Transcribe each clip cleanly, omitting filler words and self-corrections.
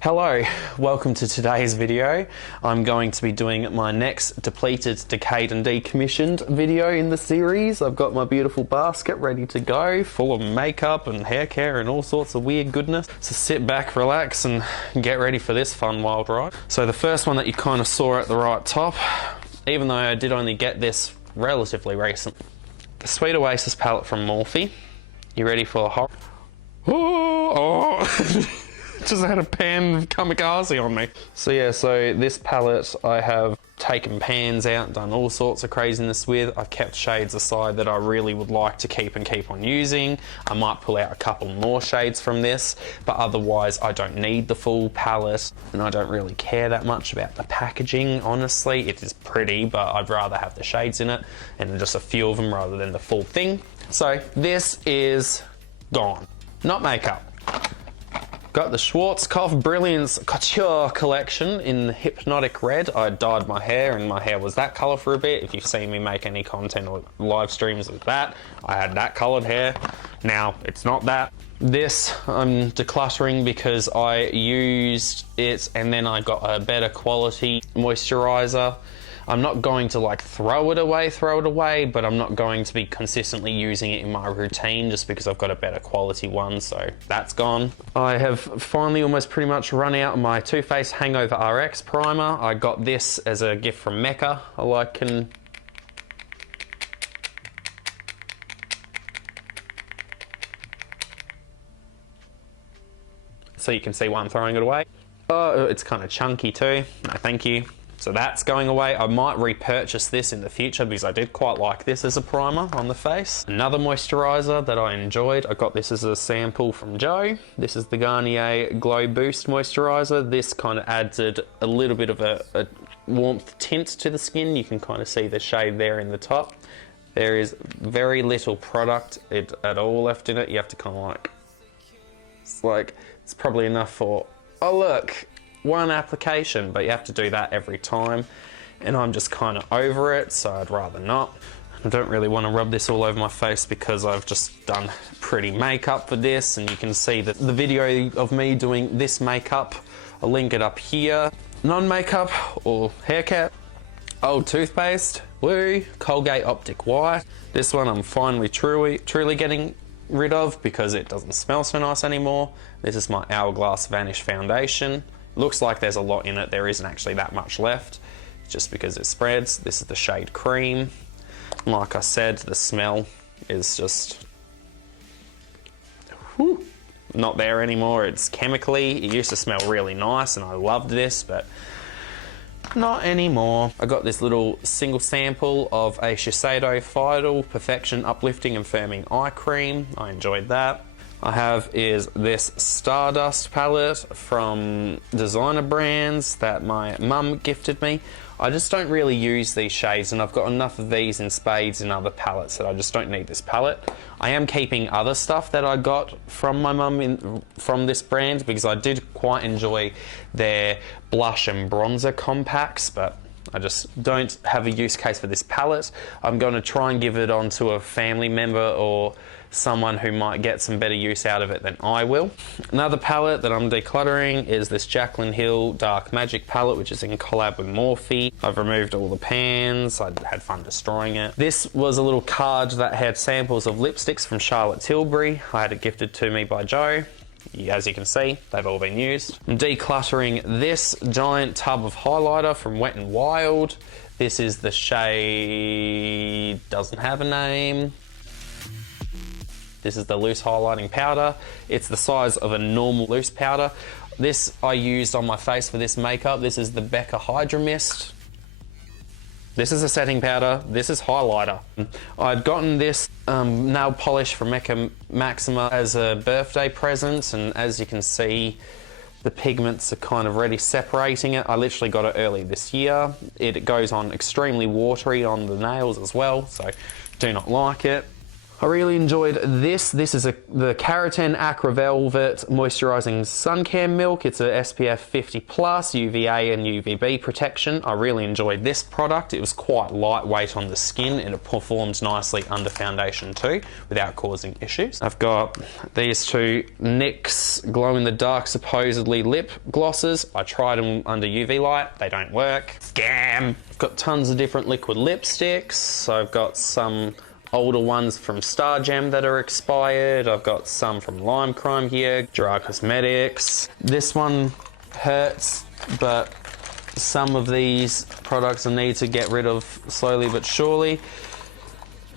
Hello, welcome to today's video. I'm going to be doing my next Depleted, Decayed and Decommissioned video in the series. I've got my beautiful basket ready to go, full of makeup and hair care and all sorts of weird goodness. So sit back, relax and get ready for this fun wild ride. So the first one that you kind of saw at the right top, even though I did only get this relatively recent, the Sweet Oasis palette from Morphe. You ready for a horror? Oh. Just had a pan kamikaze on me. So yeah, so this palette I have taken pans out, done all sorts of craziness with. I've kept shades aside that I really would like to keep on using. I might pull out a couple more shades from this, but otherwise I don't need the full palette and I don't really care that much about the packaging, honestly. It is pretty, but I'd rather have the shades in it and just a few of them rather than the full thing. So this is gone. Not makeup. Got the Schwarzkopf Brilliance Couture collection in the Hypnotic Red. I dyed my hair and my hair was that colour for a bit. If you've seen me make any content or live streams with that, I had that coloured hair. Now it's not that. This I'm decluttering because I used it and then I got a better quality moisturizer. I'm not going to like throw it away, but I'm not going to be consistently using it in my routine just because I've got a better quality one, so that's gone. I have finally almost pretty much run out of my Too Faced Hangover RX primer. I got this as a gift from Mecca. So you can see why I'm throwing it away. Oh, it's kind of chunky too. No, thank you. So that's going away. I might repurchase this in the future because I did quite like this as a primer on the face. Another moisturizer that I enjoyed. I got this as a sample from Joe. This is the Garnier Glow Boost Moisturizer. This kind of added a little bit of a warmth tint to the skin. You can kind of see the shade there in the top. There is very little product at all left in it. You have to kind of it's probably enough for, oh look, one application, but you have to do that every time and I'm just kind of over it, so I'd rather not. I don't really want to rub this all over my face because I've just done pretty makeup for this, and you can see that the video of me doing this makeup, I'll link it up here. Non-makeup or hair care, old toothpaste, woo, Colgate Optic White. This one I'm finally truly getting rid of because it doesn't smell so nice anymore. This is my Hourglass Vanish Foundation. Looks like there's a lot in it. There isn't actually that much left, just because it spreads. This is the shade Cream. Like I said, the smell is just not there anymore. It's chemically. It used to smell really nice and I loved this, but not anymore. I got this little single sample of a Shiseido Fidel Perfection Uplifting and Firming Eye Cream. I enjoyed that. I have is this Stardust palette from designer brands that my mum gifted me. I just don't really use these shades and I've got enough of these in spades in other palettes that I just don't need this palette. I am keeping other stuff that I got from my mum from this brand because I did quite enjoy their blush and bronzer compacts, but I just don't have a use case for this palette. I'm going to try and give it on to a family member or someone who might get some better use out of it than I will. Another palette that I'm decluttering is this Jaclyn Hill Dark Magic palette, which is in collab with Morphe. I've removed all the pans. I had fun destroying it. This was a little card that had samples of lipsticks from Charlotte Tilbury. I had it gifted to me by Joe. As you can see, they've all been used. I'm decluttering this giant tub of highlighter from Wet n Wild. This is the shade, doesn't have a name. This is the loose highlighting powder. It's the size of a normal loose powder. This I used on my face for this makeup. This is the Becca Hydra Mist. This is a setting powder. This is highlighter. I'd gotten this nail polish from Mecca Maxima as a birthday present, and as you can see, the pigments are kind of already separating it. I literally got it early this year. It goes on extremely watery on the nails as well, so do not like it. I really enjoyed this. This is the Keratin Acra Velvet Moisturising Sun Care Milk. It's a SPF 50 plus UVA and UVB protection. I really enjoyed this product. It was quite lightweight on the skin and it performs nicely under foundation too without causing issues. I've got these two NYX Glow in the Dark supposedly lip glosses. I tried them under UV light. They don't work. Scam! I've got tons of different liquid lipsticks. So I've got some older ones from Star Gem that are expired. I've got some from Lime Crime here, Gerard Cosmetics. This one hurts, but some of these products I need to get rid of slowly but surely.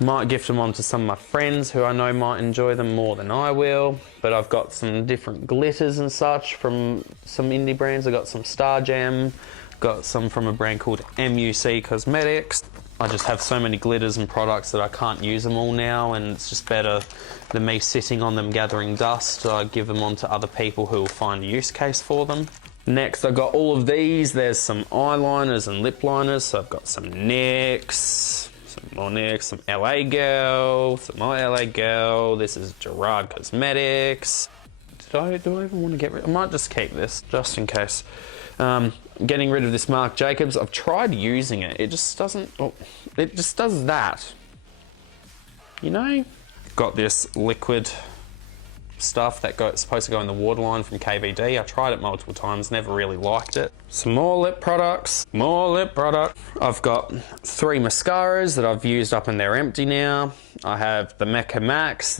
Might gift them on to some of my friends who I know might enjoy them more than I will. But I've got some different glitters and such from some indie brands. I've got some Star Gem, got some from a brand called MUC Cosmetics. I just have so many glitters and products that I can't use them all now, and it's just better than me sitting on them gathering dust. I give them on to other people who will find a use case for them. Next, I've got all of these. There's some eyeliners and lip liners. So I've got some NYX, some more NYX, some LA Girl, some more LA Girl. This is Gerard Cosmetics. Do I even want to get rid? I might just keep this just in case. Getting rid of this Marc Jacobs. I've tried using it. It just doesn't. Oh, it just does that. You know. Got this liquid stuff that's supposed to go in the waterline from KVD. I tried it multiple times. Never really liked it. Some more lip products. More lip product. I've got 3 mascaras that I've used up and they're empty now. I have the MAGMAG.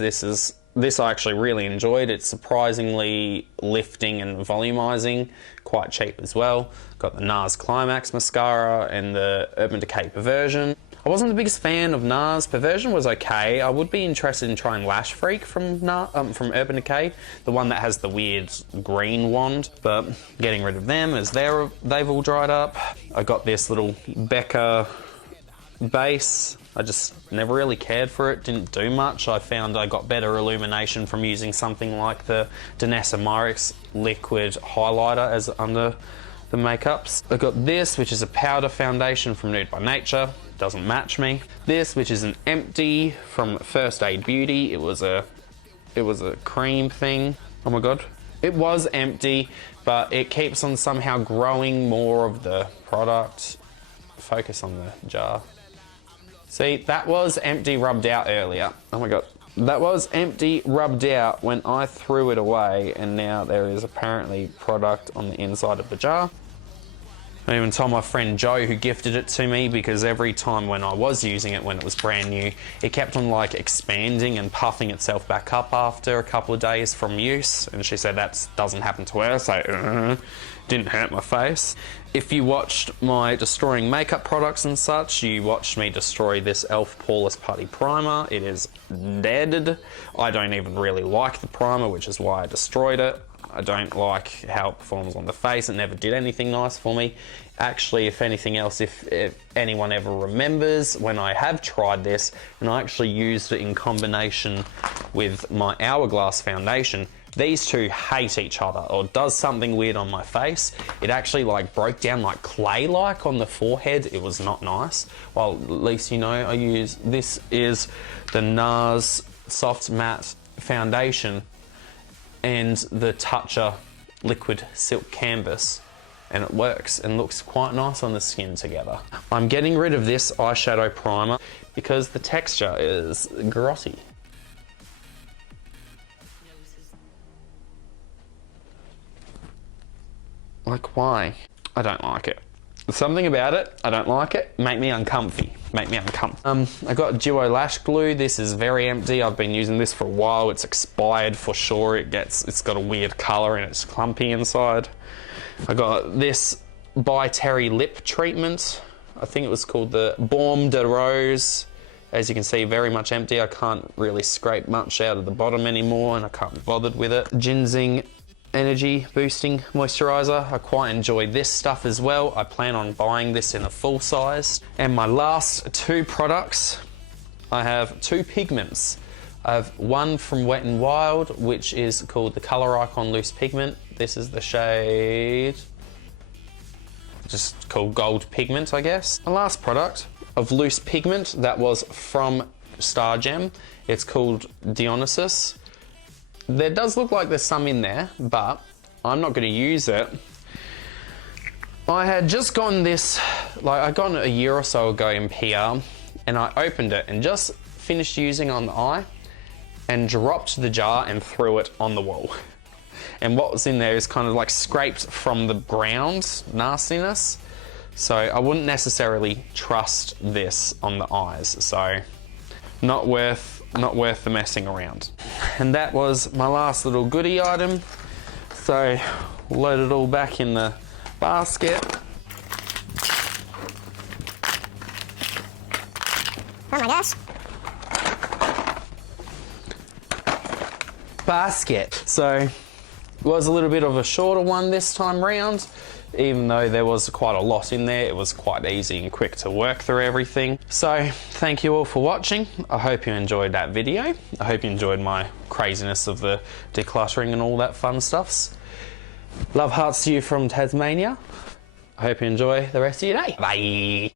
This I actually really enjoyed. It's surprisingly lifting and volumizing, quite cheap as well. Got the Nars Climax mascara and the Urban Decay Perversion. I wasn't the biggest fan of Nars. Perversion was okay. I would be interested in trying Lash Freak from Urban Decay, the one that has the weird green wand, but getting rid of them as they've all dried up. I got this little Becca base. I just never really cared for it, didn't do much. I found I got better illumination from using something like the Danessa Myricks liquid highlighter as under the makeups. I got this, which is a powder foundation from Nude by Nature. Doesn't match me. This, which is an empty from First Aid Beauty. It was a cream thing. Oh my god. It was empty, but it keeps on somehow growing more of the product. Focus on the jar. See, that was empty rubbed out earlier. Oh my god. That was empty rubbed out when I threw it away, and now there is apparently product on the inside of the jar. I even told my friend Joe who gifted it to me, because every time when I was using it when it was brand new, it kept on like expanding and puffing itself back up after a couple of days from use, and she said that doesn't happen to her, so didn't hurt my face. If you watched my destroying makeup products and such, you watched me destroy this e.l.f. Poreless Putty Primer. It is dead. I don't even really like the primer, which is why I destroyed it. I don't like how it performs on the face. It never did anything nice for me. Actually, if anything else, if anyone ever remembers when I have tried this, and I actually used it in combination with my Hourglass foundation, these two hate each other, or does something weird on my face. It actually like broke down like clay-like on the forehead. It was not nice. Well, at least you know I use, this is the Nars Soft Matte Foundation and the Toucher Liquid Silk Canvas, and it works and looks quite nice on the skin together. I'm getting rid of this eyeshadow primer because the texture is grotty. Like, why? I don't like it. There's something about it, I don't like it. Make me uncomfy. Make me uncomfortable. I got Duo Lash Glue. This is very empty. I've been using this for a while. It's expired for sure. It's got a weird colour and it's clumpy inside. I got this By Terry lip treatment. I think it was called the Baume de Rose. As you can see, very much empty. I can't really scrape much out of the bottom anymore, and I can't be bothered with it. Ginseng Energy Boosting Moisturizer. I quite enjoy this stuff as well. I plan on buying this in a full size. And my last 2 products, I have 2 pigments. I have one from Wet n Wild, which is called the Color Icon Loose Pigment. This is the shade, just called Gold Pigment, I guess. My last product of loose pigment, that was from star gem. It's called Dionysus. There does look like there's some in there, but I'm not going to use it. I had just gotten this, like I got it a year or so ago in PR, and I opened it and just finished using on the eye and dropped the jar and threw it on the wall. And what was in there is kind of like scraped from the ground nastiness. So I wouldn't necessarily trust this on the eyes. So not worth the messing around. And that was my last little goodie item. So load it all back in the basket. Oh my gosh. Basket. So it was a little bit of a shorter one this time round. Even though there was quite a lot in there, it was quite easy and quick to work through everything. So thank you all for watching. I hope you enjoyed that video. I hope you enjoyed my craziness of the decluttering and all that fun stuffs. Love hearts to you from Tasmania. I hope you enjoy the rest of your day. Bye.